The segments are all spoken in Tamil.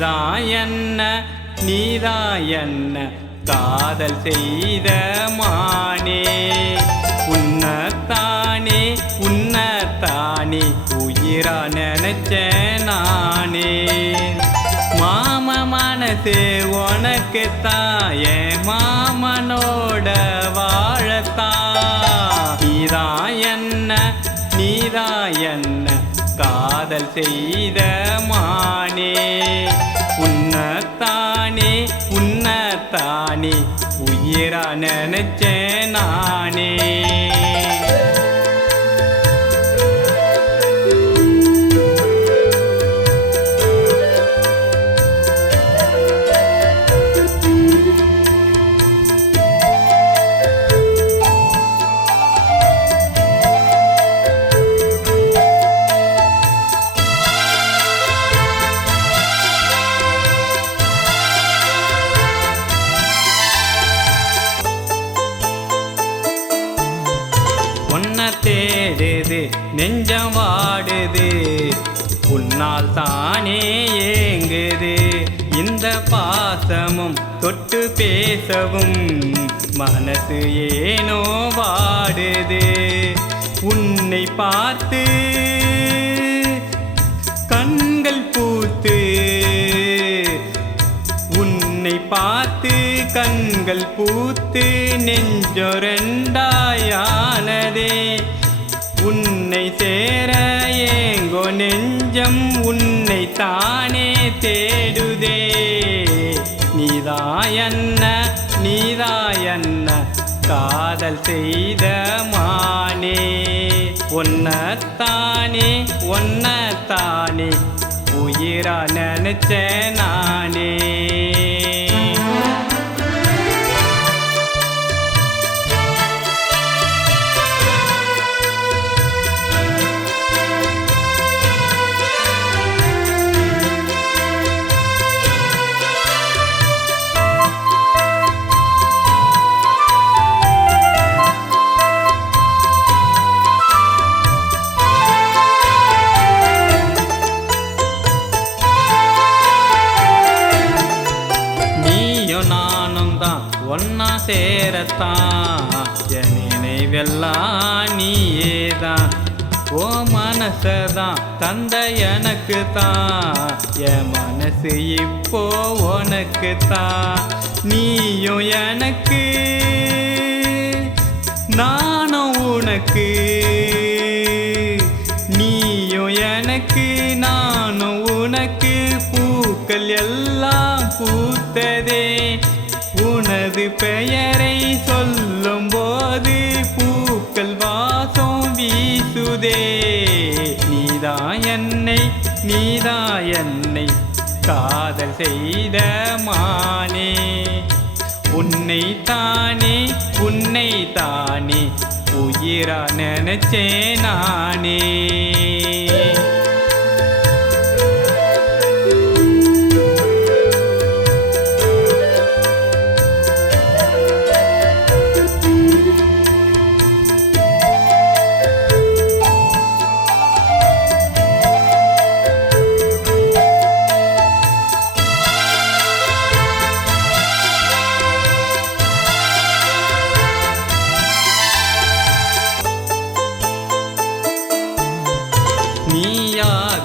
நீதான் என்ன நீதான் என்ன காதல் செய்த மானே. உன்னத்தானே உன்னத்தானே உயிரா நினைச்ச நானே. மாம மனசு உனக்கு தாய மாமனோட வாழத்தா நீதான் என்ன நீதான் என்ன காதல் செய்த மானே உன்னத்தானே உன்னத்தானே. உயிரா நினைச்சேனா தேடுது நெஞ்சம் வாடுது உன்னால் தானே ஏங்குது. இந்த பாசமும் தொட்டு பேசவும் மனசு ஏனோ வாடுது. உன்னை பார்த்து கண்கள் பூத்து உன்னை பார்த்து கண்கள் பூத்து நெஞ்சொரண்டாயானதே. உன்னை சேர ஏங்கோ நெஞ்சம் உன்னை தானே தேடுதே. நீதாயன்ன நீதாயன்ன காதல் செய்த மானே. ஒன்னத்தானே ஒன்னத்தானே உயிரா நினைச்ச நானே. ஒன்னா சேரத்தான். என் நினைவெல்லாம் நீயே தான் ஓ மனசதான் தந்த எனக்கு தான் என் மனசு இப்போ உனக்கு தான் நீயும் எனக்கு நானும் உனக்கு. நீயும் எனக்கு நானும் உனக்கு. பூக்கள் எல்லாம் பூத்ததே. பெயரை சொல்லும் போது பூக்கள் வாசம் வீசுதே. நீதா என்னை நீதா என்னை காதல் செய்த மானே. உன்னை தானே உன்னை தானே உயிரா நினைச்சே நானே.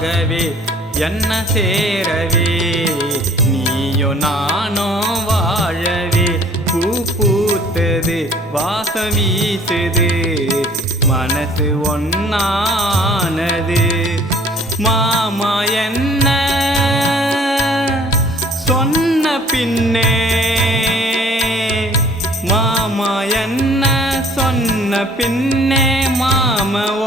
ஆகவே என்ன சேரவே? நீயோ நானோ வாழவே. பூ பூத்தது வாசம் வீசுது. மனசு ஒன்னானது மாமா என்ன சொன்ன பின்னே? மாமா என்ன சொன்ன பின்னே? மாம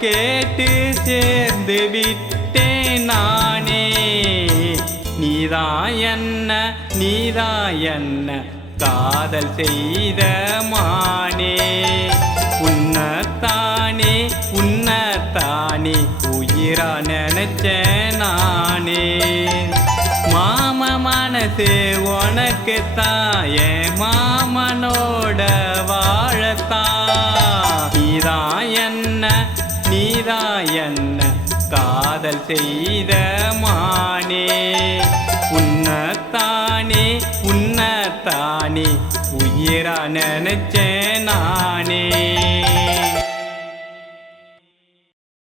கேட்டு சேர்ந்து விட்டேன் நானே. நீதான் என்ன நீதான் என்ன காதல் செய்த மானே. உன்னத்தானே உன்னத்தானே உயிரா நினைச்ச நானே. மாம மனசு உனக்கு என் மாமனோட என்ன காதல் செய்த மானே? உன்னத்தானே உன்னத்தானே உயிரா நினைச்சேன்.